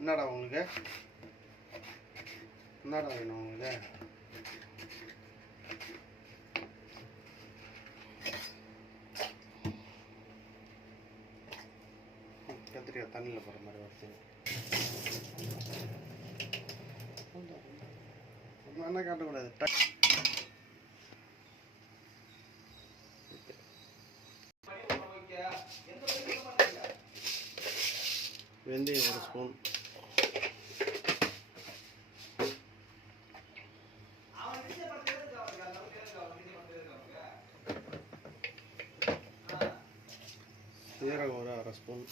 என்னடா உங்களுக்கு என்னடா வேணும் உங்களுக்கு? கத்திரிக்காய் தண்ணியில் போகிற மாதிரி வச்சு என்ன காட்டக்கூடாது. வெந்தயம் 1 ஸ்பூன், சீரகம் 1/2 ஸ்பூன்,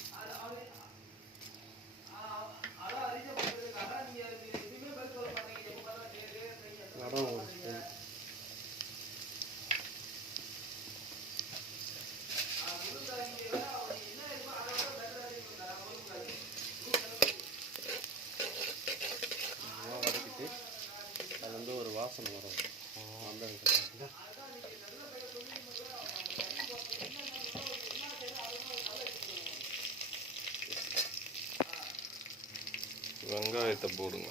வடம் 1 ஸ்பூன், வதக்கிட்டு அது வந்து ஒரு வாசனை வரும். அந்த வெங்காயத்தை போடுங்க.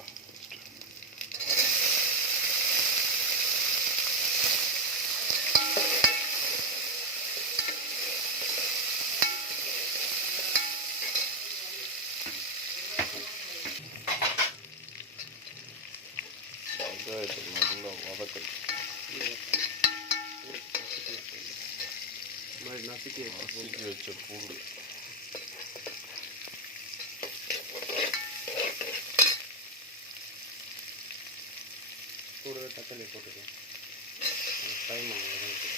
வெங்காயத்தை நல்லா வதக்கணும். நசுக்கி வச்ச பூண்டு கூடவே தக்காளி போட்டுக்கலாம். டைம் ஆகும்.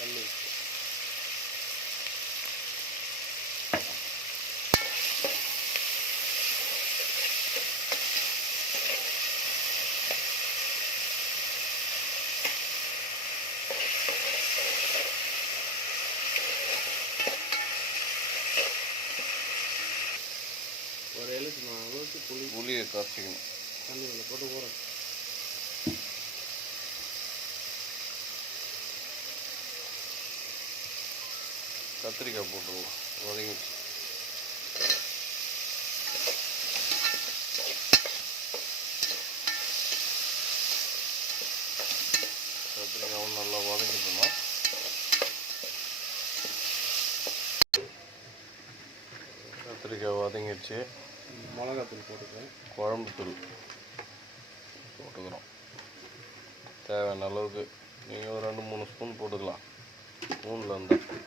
தண்ணி ஒரு அளவுக்கு புளியை கரைச்சிக்கணும். தண்ணியில் போட்டு ஊற கத்திரிக்காய் போட்டுருவோம். வதங்கிச்சு. கத்திரிக்காவும் நல்லா வதங்கிட்டோம். கத்திரிக்காய் வதங்கிடுச்சு. மிளகாத்தூள் போட்டுக்கிறேன். குழம்பு தூள் போட்டுக்கிறோம். தேவையான அளவுக்கு நீங்கள் ஒரு 2-3 ஸ்பூன் போட்டுக்கலாம். ஸ்பூனில் இருந்தால்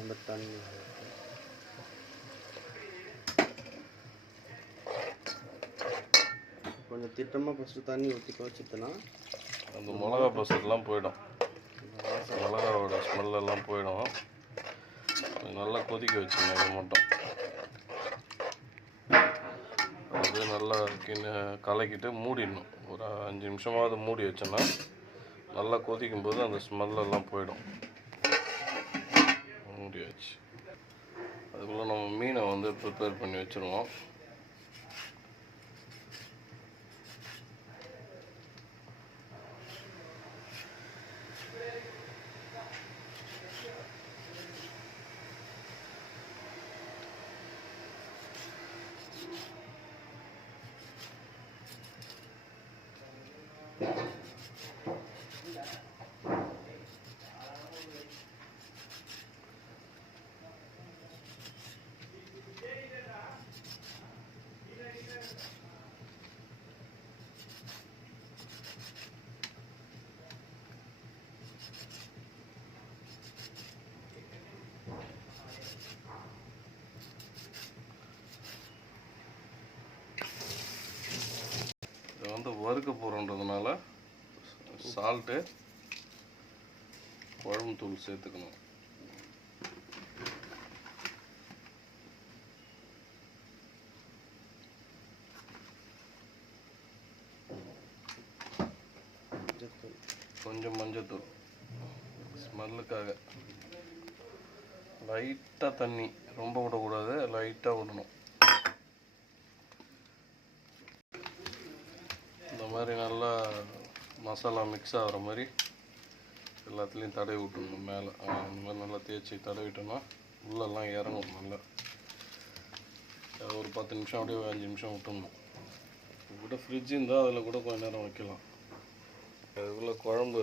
அந்த தண்ணி கொஞ்சம் திட்டமாக ஃபஸ்ட்டு தண்ணி ஊற்றி துவைச்சிட்டுனா அந்த மிளகா பசெல்லாம் போயிடும். மிளகாவோட ஸ்மெல்லெல்லாம் போயிடும். நல்லா கொதிக்க வச்சுருந்தாங்க மட்டும் அது நல்லா கலக்கிட்டு மூடிடணும். ஒரு 5 நிமிஷமாவது மூடி வச்சோன்னா நல்லா கொதிக்கும்போது அந்த ஸ்மெல்லெல்லாம் போயிடும். மூடி வச்சு அதுக்குள்ளே நம்ம மீனை வந்து ப்ரிப்பேர் பண்ணி வச்சுருவோம். வந்து வறுக்க போகிறோன்றதுனால சால்ட்டு குழம்பு தூள் சேர்த்துக்கணும். கொஞ்சம் மஞ்சத்தூள் ஸ்மெல்லுக்காக. லைட்டாக தண்ணி, ரொம்ப விடக்கூடாது, லைட்டாக விடணும். இந்த மாதிரி நல்லா மசாலா மிக்ஸ் ஆகிற மாதிரி எல்லாத்துலேயும் தடவி விட்டுணும். மேலே இந்த மாதிரி நல்லா தேய்ச்சி தடவிட்டோம்னா உள்ளெல்லாம் இறங்கும். நல்லா ஒரு 10 நிமிஷம் அப்படியே 5 நிமிஷம் விட்டுணும். கூட ஃப்ரிட்ஜ் இருந்தால் அதில் கூட கொஞ்சம் நேரம் வைக்கலாம். அதுக்குள்ளே குழம்பு,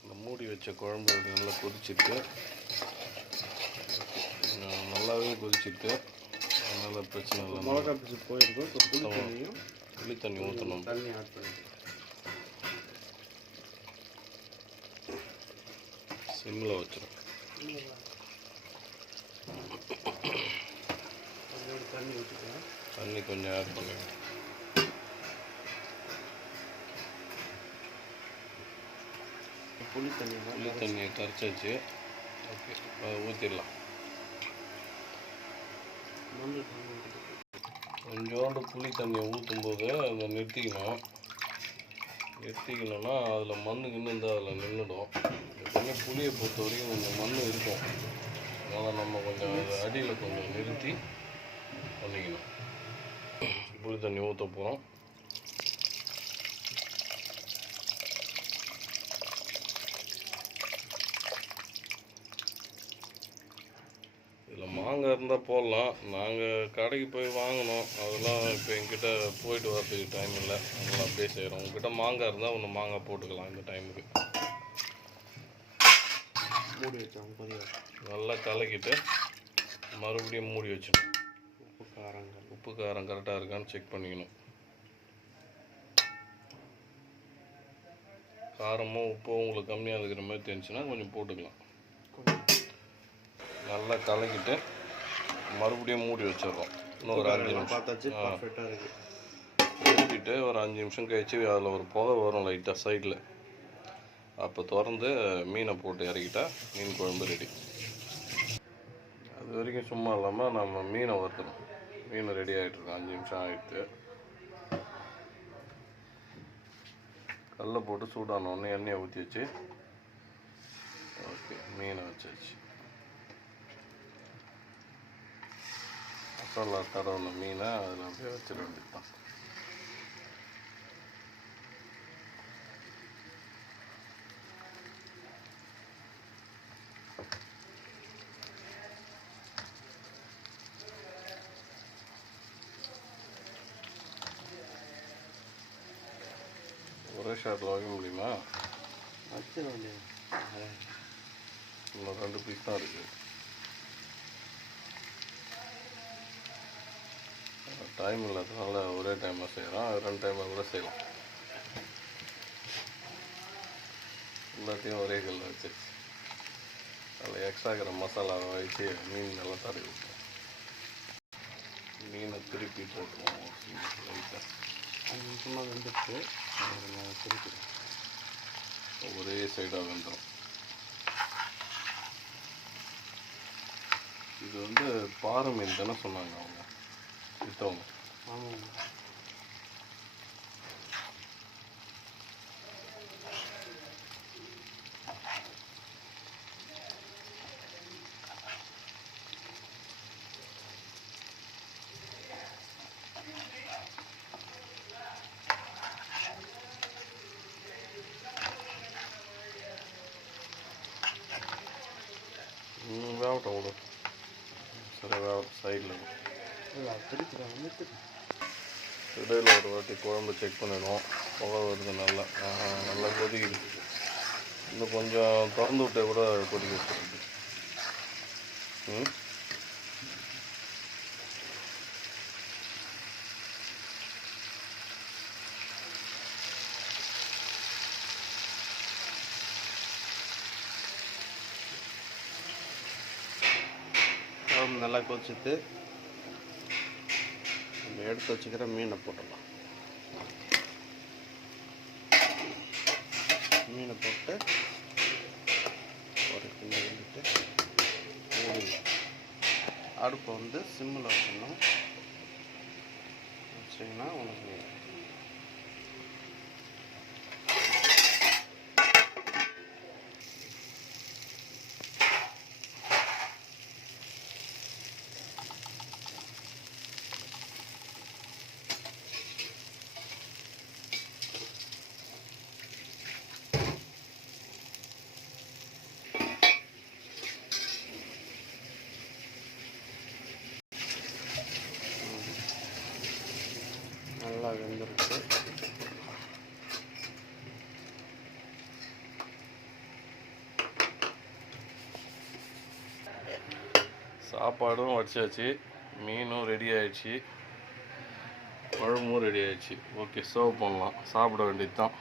இந்த மூடி வச்ச குழம்பு நல்லா கொதிச்சிட்டு, நல்லாவே கொதிச்சிட்டு, அதனால் பிரச்சனை இல்லை. மிளகா பிடிச்சி போயிருக்கும். இப்போ புளி தண்ணி ஊற்றணும். தண்ணி ஆட் பண்ணி சிம்மில் வச்சிடும். தண்ணி ஊற்றிக்கலாம். தண்ணி கொஞ்சம் ஆட் பண்ணுங்க. புளி தண்ணியை கரைச்சாச்சு. ஓகே, அதை ஊற்றிடலாம். கொஞ்சோண்டு புளி தண்ணியை ஊற்றும்போது அதை நிறுத்திக்கணும்னா அதில் மண் கிண்ணு அதில் நின்றுடும். எப்பவுமே புளியை பொறுத்த வரைக்கும் கொஞ்சம் மண் இருக்கும். அதனால் நம்ம கொஞ்சம் அடியில் கொஞ்சம் நிறுத்தி பண்ணிக்கணும். புளி தண்ணி ஊற்ற போகிறோம். இதில் மாங்காய் இருந்தால் போடலாம். நாங்கள் கடைக்கு போய் வாங்கினோம். அதெல்லாம் இப்போ எங்கிட்ட போயிட்டு வரதுக்கு டைம் இல்லை. அதனால் அப்படியே செய்கிறோம். உங்ககிட்ட மாங்காய் இருந்தால் ஒன்று மாங்காய் போட்டுக்கலாம். இந்த டைமுக்கு மூடி வச்சோம். நல்லா கலக்கிட்டு மறுபடியும் மூடி வச்சிடணும். உப்பு காரம் கரெக்டாக இருக்கான்னு செக் பண்ணிக்கணும். காரமும் உப்பும் உங்களுக்கு கம்மியாக இருக்கிற மாதிரி தெரிஞ்சுன்னா கொஞ்சம் போட்டுக்கலாம். நல்லா கலக்கிட்டு மறுபடியும் மூடி வச்சிடுறோம். இன்னும் ஒரு 5 நிமிஷம் மூடிட்டு ஒரு 5 நிமிஷம் கழிச்சு அதில் ஒரு புகை வரும் லைட்டாக சைடில். அப்போ திறந்து மீனை போட்டு இறக்கிட்டா மீன் குழம்பு ரெடி. அது வரைக்கும் சும்மா இல்லாமல் நம்ம மீனை வறுக்கணும். மீன் ரெடி ஆகிட்டுருக்கோம். 5 நிமிஷம் ஆகிடுது. கல்லை போட்டு சூடானோடனே எண்ணெயை ஊற்றி வச்சு ஓகே மீனை வச்சாச்சு. மசாலா தடவின மீனை அதில் அப்படியே வச்சிட வேண்டியதுதான். ஒரே ஷாட்டில் வைக்க முடியுமா? வச்சிட வேண்டியது. இன்னும் 2 பீஸ் தான் இருக்குது. டைம் இல்லாததுனால ஒரே டைமாக செய்கிறோம். 2 டைமாக கூட செய்யலாம். எல்லாத்தையும் ஒரே கல்லில் வச்சிருச்சு. அதில் எக்ஸ்ட்ரா இருக்கிற மசாலாவை வச்சு மீன் நல்லா தடவி விட்டுருவோம். மீனை திருப்பி போட்டுருவோம். லைட்டாக 5 நிமிஷமாக வெந்துட்டு திருப்பி ஒரே சைடாக வெந்துடும். இது வந்து பாறை மீன் தானே சொன்னாங்க அவங்க விற்றவங்க. ஆமாம். வேகட்டும் விடு. சரி வேகட்டும். சைடில் இடையில் ஒரு வாட்டி குழம்பு செக் பண்ணிடுவோம். புகை வருது நல்லா. நல்லா கொதிக்குது. இன்னும் கொஞ்சம் திறந்து விட்டே கூட கொதிக்க வச்சுருக்கு. குழம்பு நல்லா கொதிச்சுட்டு நம்ம எடுத்து வச்சுக்கிற மீனை போட்டுடலாம். மீனை போட்டு ஒரு கிண்ணி வந்துட்டு மூடிடலாம். அடுப்பை வந்து சிம்மில் வச்சிடணும். வச்சிங்கன்னா உனக்கு சாப்பாடும் வடிச்சாச்சு, மீனும் ரெடி ஆயிடுச்சு, குழம்பும் ரெடி ஆயிடுச்சு. ஓகே, சர்வ் பண்ணலாம், சாப்பிட வேண்டியது தான்.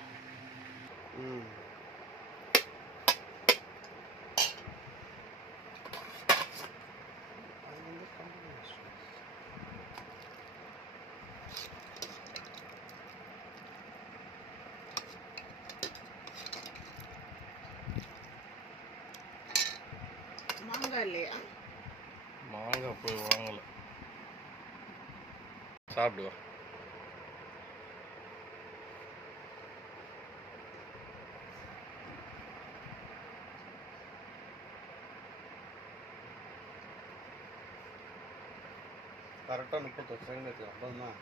மாங்காய் இல்லையா? மாங்காய் போய் வாங்கலை, சாப்பிடுவா. கரெக்டாக 38 செகண்ட் அப்புறம் தான்